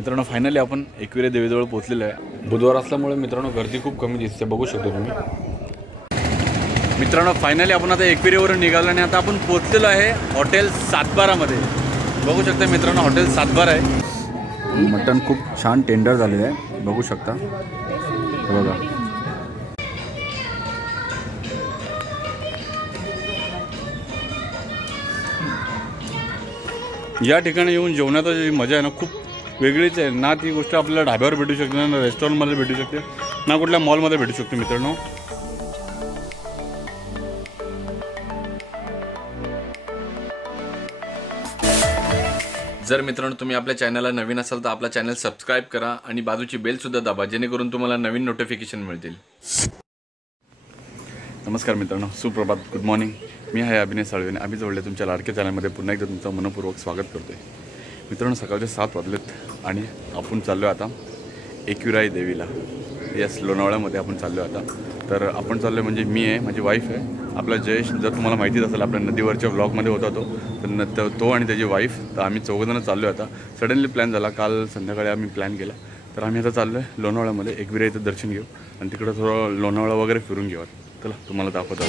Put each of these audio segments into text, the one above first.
मित्रांनो फायनली आपण एकविरा देवीजवळ पोहोचलेलो आहे। बुधवार असल्यामुळे मित्रांनो गर्दी खूप कमी दिसते, बघू शकतो तुम्ही। मित्रांनो फायनली आपण आता एकविरेवरून निघालो आणि आता आपण पोहोचलेलो आहे हॉटेल सातबारामध्ये। बघू शकता मित्रांनो हॉटेल सातबारा आहे। मटण खूप छान टेंडर झालेलं आहे, बघू शकता बघा। या ठिकाणी येऊन जेवणाची जी मजा आहे ना खूप वेगळीच आहे ना। ती गोष्ट आपल्याला ढाब्यावर भेटू शकते ना रेस्टॉरंटमध्ये भेटू शकते ना कुठल्या मॉलमध्ये भेटू शकते मित्रांनो। जर मित्रांनो तुम्ही आपल्या चॅनलला नवीन असाल तर आपला चॅनल सबस्क्राइब करा आणि बाजूची बेल सुद्धा दाबा जेणेकरून तुम्हाला नवीन नोटिफिकेशन मिळतील। नमस्कार मित्रांनो, सुप्रभात, गुड मॉर्निंग। मी आहे अभिनय साळवे, आम्ही जोडले तुमच्या लाडक्या चॅनलमध्ये पुन्हा एकदा तुमचं मनपूर्वक स्वागत करतोय। मित्रांनो सकाळचे 7 वाजलेत आणि आपण चाललो आता एकविरा देवीला। यस, लोणावळ्यामध्ये आपण चाललो आता। तर आपण चाललो म्हणजे मी आहे, माझी वाईफ आहे, आपला जयेश, जर तुम्हाला माहितीच असेल आपल्या नदीवरच्या ब्लॉगमध्ये होता तो, तो आणि त्याची वाईफ। तर आम्ही चौघजण चाललो आता। सडनली प्लॅन झाला, काल संध्याकाळी आम्ही प्लॅन केला। तर आम्ही आता चाललो आहे लोणावळ्यामध्ये, एकविरा इथं दर्शन घेऊ आणि तिकडं थोडं लोणावळा वगैरे फिरून घेऊ। चला तुम्हाला दाखवतो।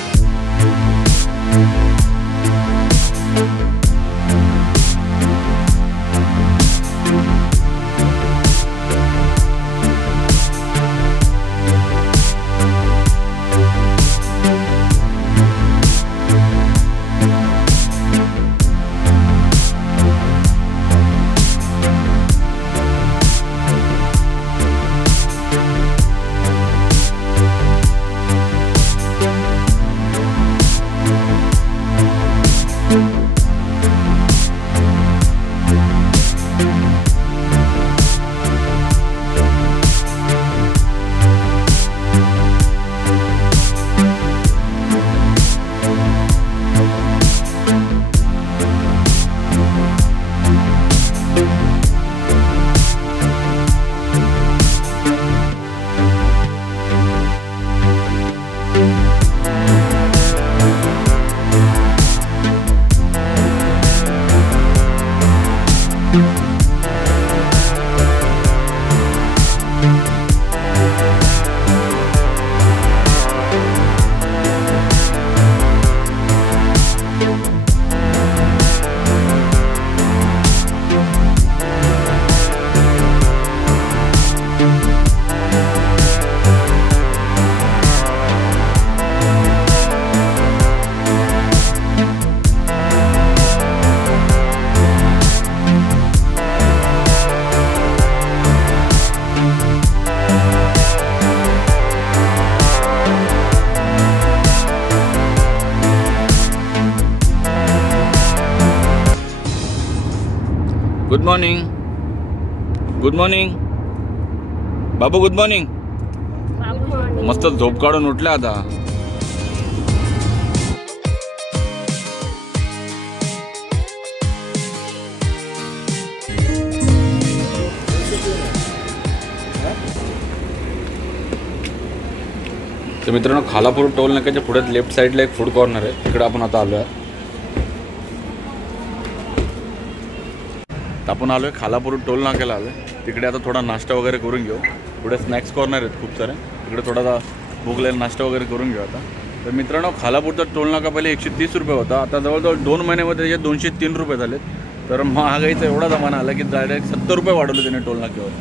गुड मॉर्निंग, गुड मॉर्निंग बाबू, गुड मॉर्निंग। मस्त झोप काढून उठल्या आता। तर मित्रांनो खालापूर टोल नाक्याच्या पुढे लेफ्ट साईडला एक फूड कॉर्नर आहे, तिकडे आपण आता आलो आहे। आपण आलो आहे खालापूर टोल नाक्याला आलो आहे, तिकडे आता थोडा नाश्ता वगैरे करून घेऊ। पुढे स्नॅक्स कॉर्नर आहेत खूप सारे, तिकडे थोडासा भूक लागेल, नाश्ता वगैरे करून घेऊ आता। तर मित्रांनो खालापूरचा टोल नाका पहिले 130 रुपये होता, आता जवळजवळ 2 महिन्यामध्ये त्याचे 203 रुपये झालेत। तर महागाईचा एवढा जमाना आला की डायरेक्ट 70 रुपये वाढवले त्याने टोल नाक्यावर।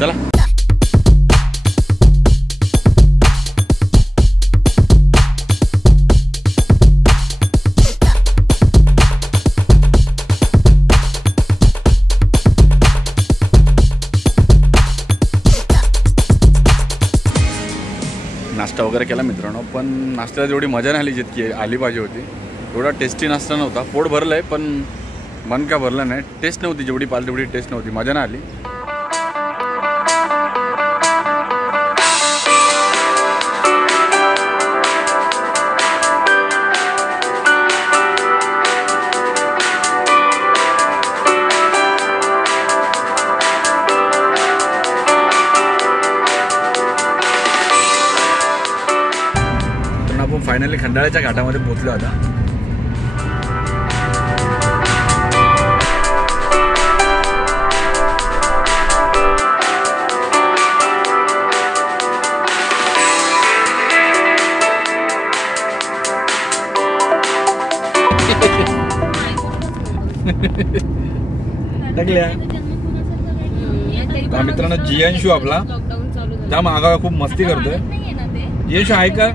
चला नाश्ता वगैरे केला मित्रांनो, पण नाश्त्याला जेवढी मजा नाही आली जितकी आली पाहिजे होती। एवढा टेस्टी नाश्ता नव्हता, पोट भरलं आहे पण मन का भरलं नाही। टेस्ट नव्हती जेवढी पाहिजे तेवढी टेस्ट नव्हती, मजा नाही आली। फायनली खंडाळ्याच्या घाटामध्ये पोहोचलो आता। टाकल्या मित्रांनो. जियांशू आपला त्या मागावा खूप मस्ती करतोय. जियांशू हाय कर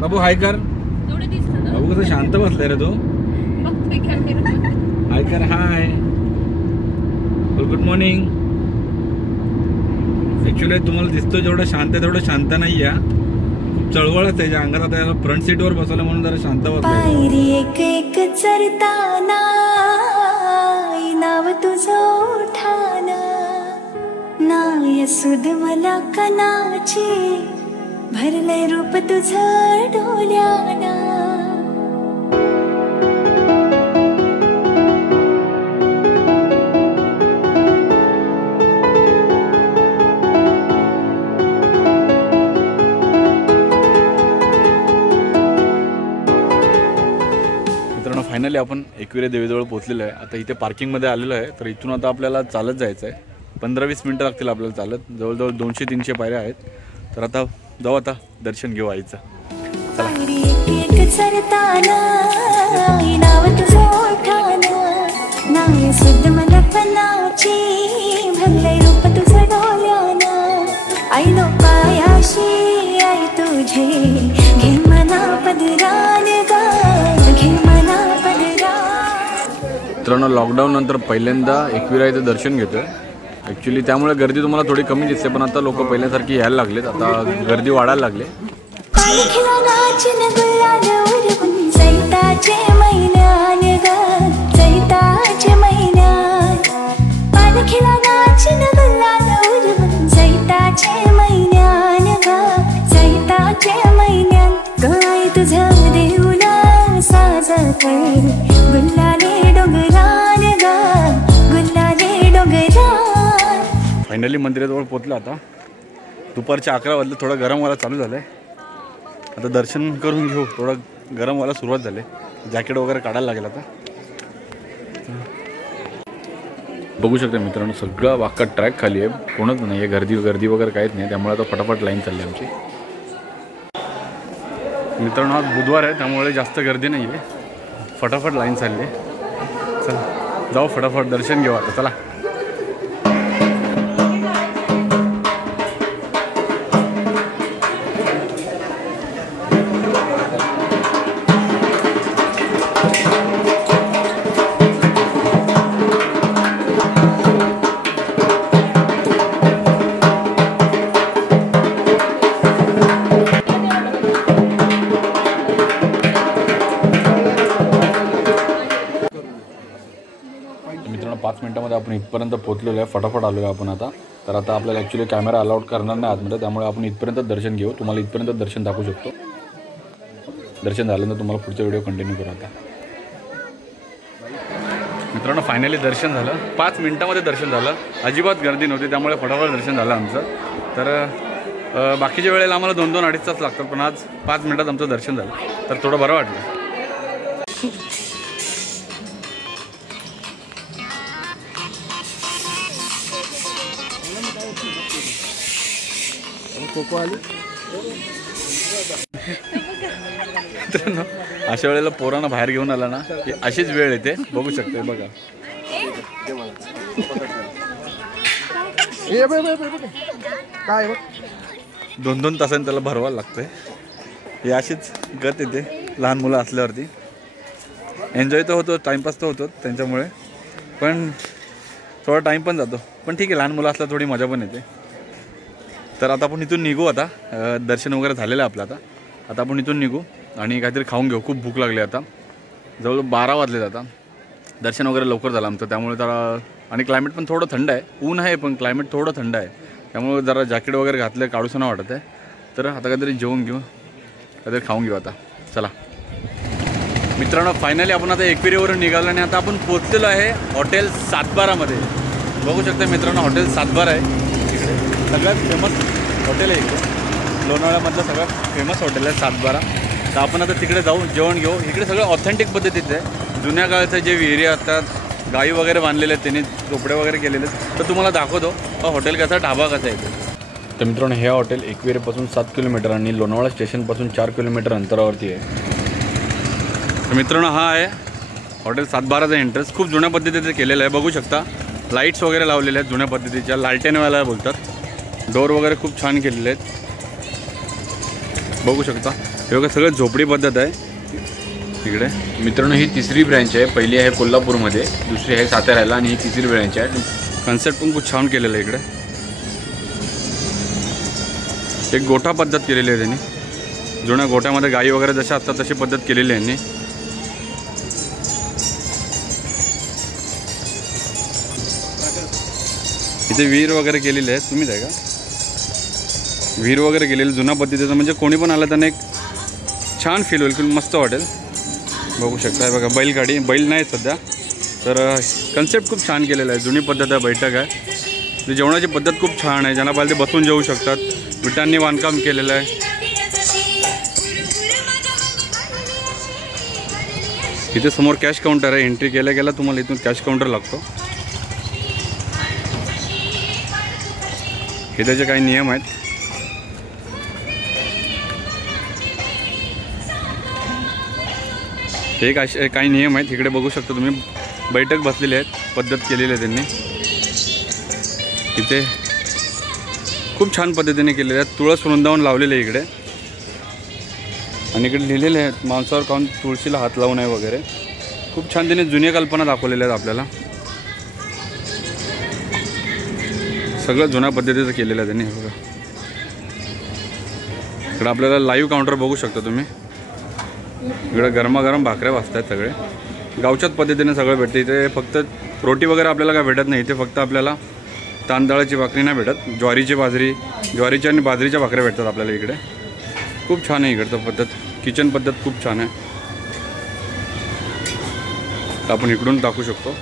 बाबू, हाय कर बाबू. कसं शांत बसलाय रे तू. हाय कर, हाय. Good morning. ऍक्च्युली तुम्हाला दिसतो जेवढं शांत आहे तेवढं शांत नाही आहे. खूप चळवळच त्याच्या अंगात. आता फ्रंट सीट वर बसवलं म्हणून जरा शांत बसलाय. एक एक चरताना नाव तुझं ठाण नाय सुद मला कनाची भरलंय रूप तुझं डोल्याना. फायनली आपण एकविरा देवीजवळ पोहोचलेलो आहे. आता इथे पार्किंगमध्ये आलेलो आहे. तर इथून आता आपल्याला चालत जायचं आहे. 15-20 मिनटं लागतील आपल्याला चालत. जवळजवळ 200-300 पायऱ्या आहेत. तर आता जाऊ, आता दर्शन घेऊ आईचं. चला. मित्रांनो, लॉकडाऊन नंतर पहिल्यांदा एकविरा इथं दर्शन घेतोय. ॲक्च्युली त्यामुळे गर्दी तुम्हाला थोडी कमी दिसते, पण आता लोक पहिल्यासारखी यायला लागलेत. आता गर्दी वाढायला लागले. फायनली मंदिराजवळ पोहोचलं. आता दुपारच्या 11 वाजले. थोडं गरम व्हायला चालू झालं आहे. आता दर्शन करून घेऊ. थोडं गरम व्हायला सुरुवात झाली. जॅकेट वगैरे काढायला लागेल आता. बघू शकता मित्रांनो, सगळं वाक्का ट्रॅक खाली आहे. कोणच नाही आहे. गर्दी वगैरे काहीच नाही. त्यामुळे आता फटाफट लाईन चालली आमची. मित्रांनो, आज बुधवार आहे त्यामुळे जास्त गर्दी नाही आहे. फटाफट लाईन चालली आहे. चला जाऊ, फटाफट दर्शन घेऊ आता. चला. मित्रांनो, 5 मिनिटांमध्ये आपण इथपर्यंत पोहोचलेलो आहे. फटाफट आलो आहे आपण आता. तर आता आपल्याला ॲक्च्युली कॅमेरा अलाउड करणार नाही आतमध्ये, त्यामुळे आपण इथपर्यंत दर्शन घेऊ. तुम्हाला इथपर्यंत दर्शन दाखवू शकतो. दर्शन झाल्यानंतर तुम्हाला पुढचा व्हिडिओ कंटिन्यू करू. आता मित्रांनो, फायनली दर्शन झालं. 5 मिनिटांमध्ये दर्शन झालं. अजिबात गर्दी नव्हती, त्यामुळे फटाफट दर्शन झालं आमचं. तर बाकीच्या वेळेला आम्हाला 2-2-2.5 तास लागतात, पण आज 5 मिनिटात आमचं दर्शन झालं. तर थोडं बरं वाटलं. मित्रांनो, अशा वेळेला पोरांना बाहेर घेऊन आला ना की अशीच वेळ येते. बघू शकते बघा. काय 2-2 तासांनी त्याला भरवायला लागतंय. हे अशीच गत येते लहान मुलं असल्यावरती. एन्जॉय तर होतो, टाईमपास तर होतो त्यांच्यामुळे, पण थोडा टाईम पण जातो. पण ठीक आहे, लहान मुलं असल्यावर थोडी मजा पण येते. तर आता आपण इथून निघू. आता दर्शन वगैरे झालेलं आहे आपलं. आता आपण इथून निघू आणि काहीतरी खाऊन घेऊ. खूप भूक लागली. आता जवळजवळ 12 वाजलेत. आता दर्शन वगैरे लवकर झालं आमचं, त्यामुळे जरा, आणि क्लायमेट पण थोडं थंड आहे. ऊन आहे पण क्लायमेट थोडं थंड आहे, त्यामुळे जरा जॅकेट वगैरे घातलं काढूसं नाही वाटत आहे. तर आता काहीतरी जेवून घेऊ, काहीतरी खाऊन घेऊ आता. चला मित्रांनो, फायनली आपण आता एकविरेवरून निघालो आणि आता आपण पोचलेलो आहे हॉटेल सातबारामध्ये. बघू शकता मित्रांनो, हॉटेल सातबारा आहे. इकडे सगळ्यात फेमस हॉटेल आहे. इकडे लोणावळ्यामधलं सगळ्यात फेमस हॉटेल आहे सातबारा. तर आपण आता तिकडे जाऊ, जेवण घेऊ. इकडे सगळं ऑथेंटिक पद्धतीचं आहे. जुन्या काळाचं जे विहिरी असतात, गाई वगैरे बांधलेले आहेत, त्यांनी झोपडे वगैरे केलेले आहेत. तर तुम्हाला दाखवतो हा हॉटेल कसा, ढाबा कसा आहे. तर मित्रांनो, हे हॉटेल एकविरेपासून 7 किलोमीटर आणि लोणावळा स्टेशनपासून 4 किलोमीटर अंतरावरती आहे. तर मित्रांनो, हा आहे हॉटेल 712चा एंट्रन्स खूप जुन्या पद्धतीचं केलेलं आहे, बघू शकता. लाईट्स वगैरे लावलेल्या आहेत जुन्या पद्धतीच्या, लालटेनवाला बोलतात. डोर वगैरे खूप छान केलेले आहेत, बघू शकता. हे बघा सगळं झोपडी पद्धत आहे इकडे. मित्रांनो ही तिसरी ब्रँच आहे, पहिली आहे कोल्हापूरमध्ये, दुसरी आहे साताऱ्याला आणि ही तिसरी ब्रँच आहे. कन्सेप्ट पण खूप छान केलेलं आहे इकडे. एक गोठा पद्धत केलेली आहे त्यांनी, जुन्या गोठ्यामध्ये गाई वगैरे जशा असतात तशी पद्धत केलेली आहे यांनी. इथे विहीर वगैरे केलेली आहे, तुम्हीच आहे का? विहीर वगैरे केलेली जुन्या पद्धतीचं, म्हणजे कोणी पण आलं त्यांना एक छान फील होईल, की मस्त वाटेल. बघू शकता बघा बैलगाडी, बैल नाही सध्या, तर कन्सेप्ट खूप छान केलेला आहे. जुनी पद्धत आहे, बैठक आहे. जेवणाची पद्धत खूप छान आहे, ज्यांना पाहिजे ते बसून जेवू शकतात. विटांनी बांधकाम केलेलं आहे. इथे समोर कॅश काउंटर आहे, एंट्री केल्या गेला तुम्हाला इथून कॅश काउंटर लागतो. हे त्याचे काही नियम आहेत. हे काही नियम आहेत इकडे, बघू शकता तुम्ही. बैठक बसलेली आहेत, पद्धत केलेली आहे त्यांनी. इथे खूप छान पद्धतीने केलेले आहेत, तुळस वृंदावन लावलेले आहे इकडे. आणि इकडे लिहिलेले आहेत माणसावर काऊन तुळशीला हात लावू नये वगैरे. खूप छान त्यांनी जुन्या कल्पना दाखवलेल्या आहेत आपल्याला. सगळं जुन्या पद्धतीचं केलेलं आहे त्यांनी. बघा इकडे आपल्याला लाईव्ह काउंटर बघू शकता तुम्ही. इकडे गरमागरम भाकऱ्या वाजतात, सगळे गावच्याच पद्धतीने सगळं भेटतं इथे. फक्त रोटी वगैरे आपल्याला काय भेटत नाही इथे, फक्त आपल्याला तांदळाची भाकरी नाही भेटत, ज्वारीच्या आणि बाजरीच्या भाकऱ्या भेटतात आपल्याला इकडे. खूप छान आहे इकडचं पद्धत, किचन पद्धत खूप छान आहे. आपण इकडून टाकू शकतो.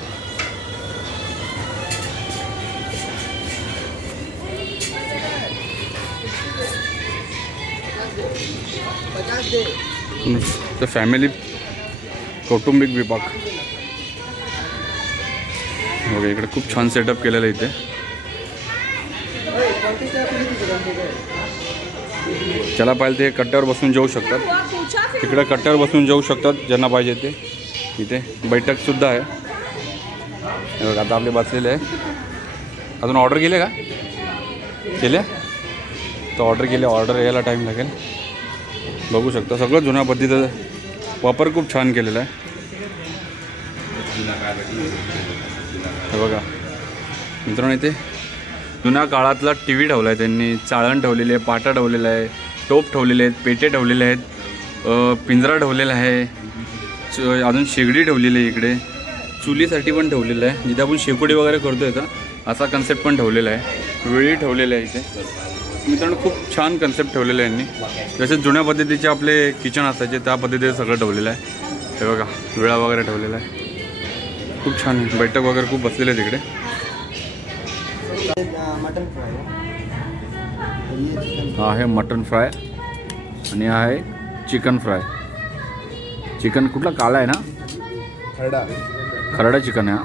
तर फॅमिली कौटुंबिक विभाग बघा इकडे खूप छान सेटअप केलेलं आहे इथे. ज्याला पाहिजे ते कट्ट्यावर बसून जेवू शकतात, तिकडे कट्ट्यावर बसून जेवू शकतात ज्यांना पाहिजे ते. इथे बैठकसुद्धा आहे. बघा आता आपले बसलेले आहे. अजून ऑर्डर केले का? केले तर ऑर्डर यायला टाईम लागेल. बघू शकता सगळं जुन्या पद्धतीचं वापर खूप छान केलेला आहे. हे बघा मित्रांनो, इथे जुन्या काळातला टी व्ही ठेवला आहे त्यांनी, चाळण ठेवलेली आहे, पाटा ठेवलेला आहे, टोप ठेवलेले आहेत, पेटे ठेवलेले आहेत, पिंजरा ठेवलेला आहे, अजून शेगडी ठेवलेली आहे इकडे, चुलीसाठी पण ठेवलेलं आहे, जिथे आपण शेकोडी वगैरे करतो आहे असा कन्सेप्ट पण ठेवलेला आहे, वेळी ठेवलेलं आहे इथे. मित्रांनो खूप छान कन्सेप्ट ठेवलेलं आहे यांनी. जसे जुन्या पद्धतीचे आपले किचन असायचे त्या पद्धतीचं सगळं ठेवलेलं आहे. हे बघा वेळा वगैरे ठेवलेला आहे, खूप छान. बैठक वगैरे खूप बसलेले आहे तिकडे. हा आहे मटन फ्राय आणि हा आहे चिकन फ्राय. चिकन कुठला काला आहे ना, खरडा चिकन आहे हा.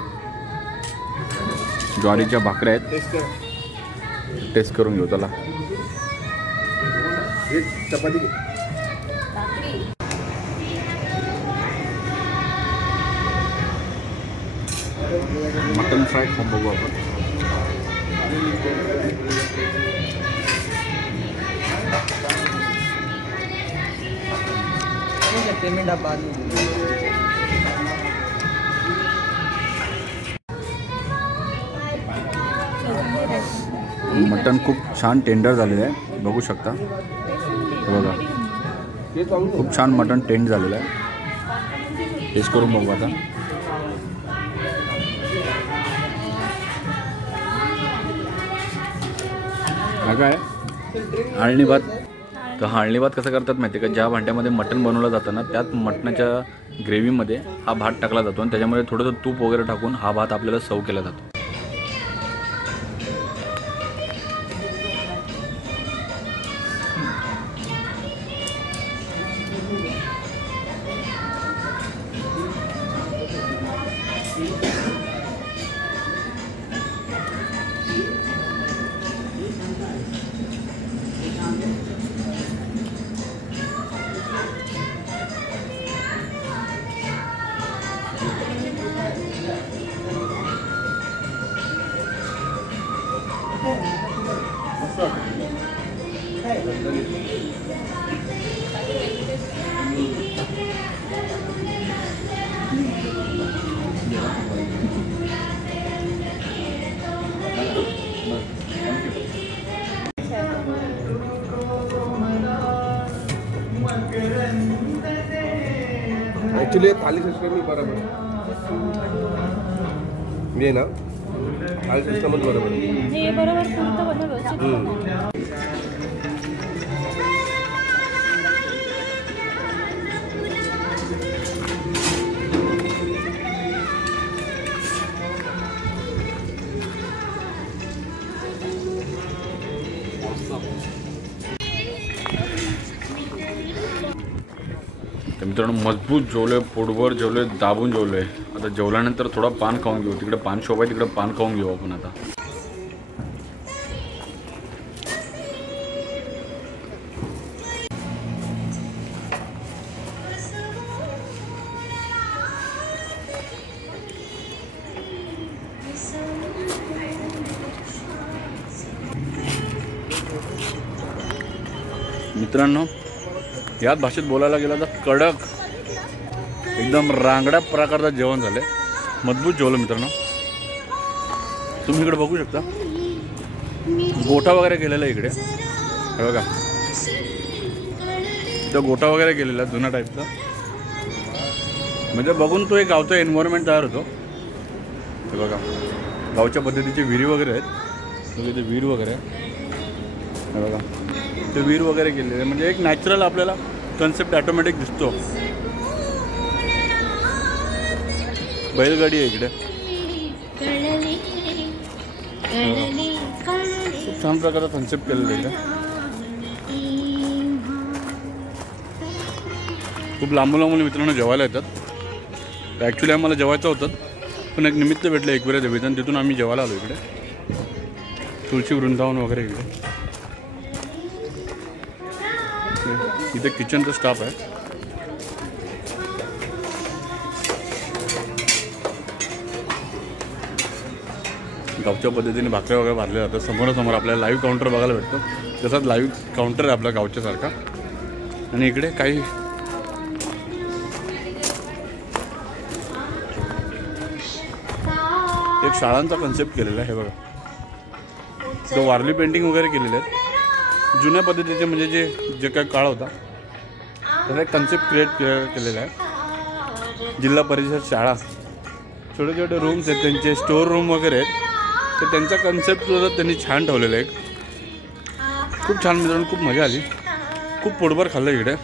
ज्वारीच्या भाकऱ्या आहेत, टेस्ट करून घेऊ त्याला. चपाती मटन फ्राय खाऊन बघू आपण. पेमेंट आप बाद में मटन खूप छान टेंडर झालेलं आहे, बघू शकता. बघा खूप छान मटन टेंड झालेलं आहे. टेस्ट करून बघू आता. हा काय आळणी भात. तर हा आळणी भात कसं करतात माहिती आहे का, ज्या भांड्यामध्ये मटण बनवलं जातं ना त्यात मटणाच्या ग्रेव्हीमध्ये हा भात टाकला जातो आणि त्याच्यामध्ये थोडंसं तूप वगैरे टाकून हा भात आपल्याला सर्व केला जातो. ॲक्च्युली थाली सिस्टम मी बरोबर मी आहे ना थाली सिस्टमच बरोबर हे बरोबर पुरतं बनवलं व्यवस्थित. तर मित्रांनो मजबूत जेवलोय, पोटभर जेवलोय, दाबून जेवलोय. आता जेवल्यानंतर थोडा पान खाऊन घेऊ. तिकडे पान शॉप आहे, तिकडे पान खाऊन घेऊ आपण आता. मित्रांनो याच भाषेत बोलायला गेलं तर कडक एकदम रांगड्या प्रकारचं जेवण झालं आहे. मजबूत जेवलं मित्रांनो. तुम्ही इकडे बघू शकता गोठा वगैरे केलेला आहे इकडे. हे बघा इथं गोठा वगैरे केलेला आहे जुन्या टाईपचा. म्हणजे बघून तो एक गावचा एन्व्हायरमेंट तयार होतो. हे बघा गावच्या पद्धतीचे विहिरी वगैरे आहेत. बघा इथे विहीर वगैरे आहे. हे बघा ते विहीर वगैरे केलेले आहे. म्हणजे एक नॅचरल आपल्याला कन्सेप्ट ऑटोमॅटिक दिसतो. बैलगाडी आहे इकडे. खूप छान प्रकारचा कन्सेप्ट केलेला आहे इकडे. खूप लांबून लांबून मित्रांनो जेवायला येतात. ॲक्च्युली आम्हाला जेवायचं होतं पण एक निमित्त भेटलं एकविरा देवीचं आणि तिथून आम्ही जेवायला आलो इकडे. तुळशी वृंदावन वगैरे इकडे. इथे किचनचा स्टाफ आहे. गावच्या पद्धतीने भाकऱ्या वगैरे भाजल्या जातात. समोरासमोर आपल्याला लाईव्ह काउंटर बघायला भेटतो. तसाच लाईव्ह काउंटर आहे आपल्या गावच्यासारखा. आणि इकडे काही एक शाळांचा कन्सेप्ट केलेला आहे. हे बघा तो वारली पेंटिंग वगैरे केलेले आहेत जुन्या पद्धतीचे. म्हणजे जे काही काळ होता त्याचा एक कन्सेप्ट क्रिएट केलेला आहे. जिल्हा परिषद शाळा छोटे छोटे रूम्स आहेत त्यांचे, स्टोर रूम वगैरे आहेत. तर त्यांचा कन्सेप्ट सुद्धा त्यांनी छान ठेवलेला आहे. खूप छान मित्रांनो. खूप मजा आली. खूप पोटभर खाल्लं इकडे.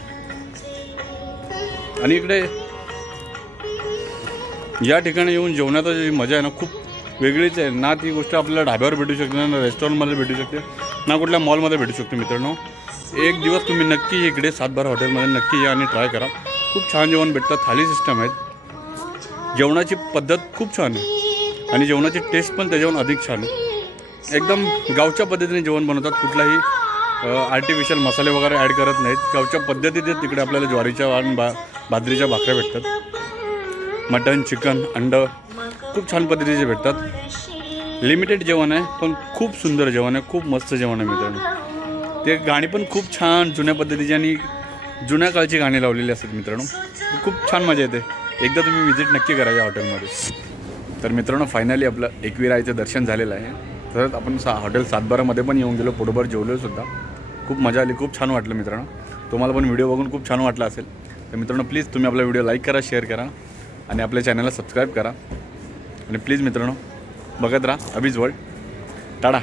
आणि इकडे या ठिकाणी येऊन जेवणाचा जी मजा आहे ना खूप वेगळीच आहे. ना ती गोष्ट आपल्याला ढाब्यावर भेटू शकते, ना रेस्टॉरंटमध्ये भेटू शकते, ना कुठल्या मॉलमध्ये भेटू शकते. मित्रांनो एक दिवस तुम्ही नक्की इकडे 7-12 हॉटेलमध्ये नक्की या आणि ट्राय करा. खूप छान जेवण भेटतं. थाली सिस्टम आहेत. जेवणाची पद्धत खूप छान आहे आणि जेवणाची टेस्ट पण त्याच्याहून अधिक छान आहे. एकदम गावच्या पद्धतीने जेवण बनवतात. कुठलाही आर्टिफिशियल मसाले वगैरे ॲड करत नाहीत. गावच्या पद्धतीने तिकडे आपल्याला ज्वारीच्या आणि बाजरीच्या भाकऱ्या भेटतात. मटन, चिकन, अंडं खूप छान पद्धतीचे भेटतात. लिमिटेड जेवण आहे पण खूप सुंदर जेवण आहे. खूप मस्त जेवण आहे मित्रांनो. ते गाणी पण खूप छान जुन्या पद्धतीची आणि जुन्या काळची गाणी लावलेली असतात मित्रांनो. खूप छान मजा येते. एकदा तुम्ही विजिट नक्की करा या हॉटेलमध्ये. तर मित्रांनो फायनली आपलं एकविराईचं दर्शन झालेलं आहे. तसंच आपण हॉटेल 7-12मध्ये पण येऊन गेलो. पोटभर जेवलो सुद्धा. खूप मजा आली. खूप छान वाटलं मित्रांनो. तुम्हाला पण व्हिडिओ बघून खूप छान वाटला असेल. तर मित्रांनो प्लीज तुम्ही आपला व्हिडिओ लाईक करा, शेअर करा आणि आपल्या चॅनलला सबस्क्राईब करा. आणि प्लीज मित्रांनो बघत राहा अभिज वर्ल्ड. टाटा.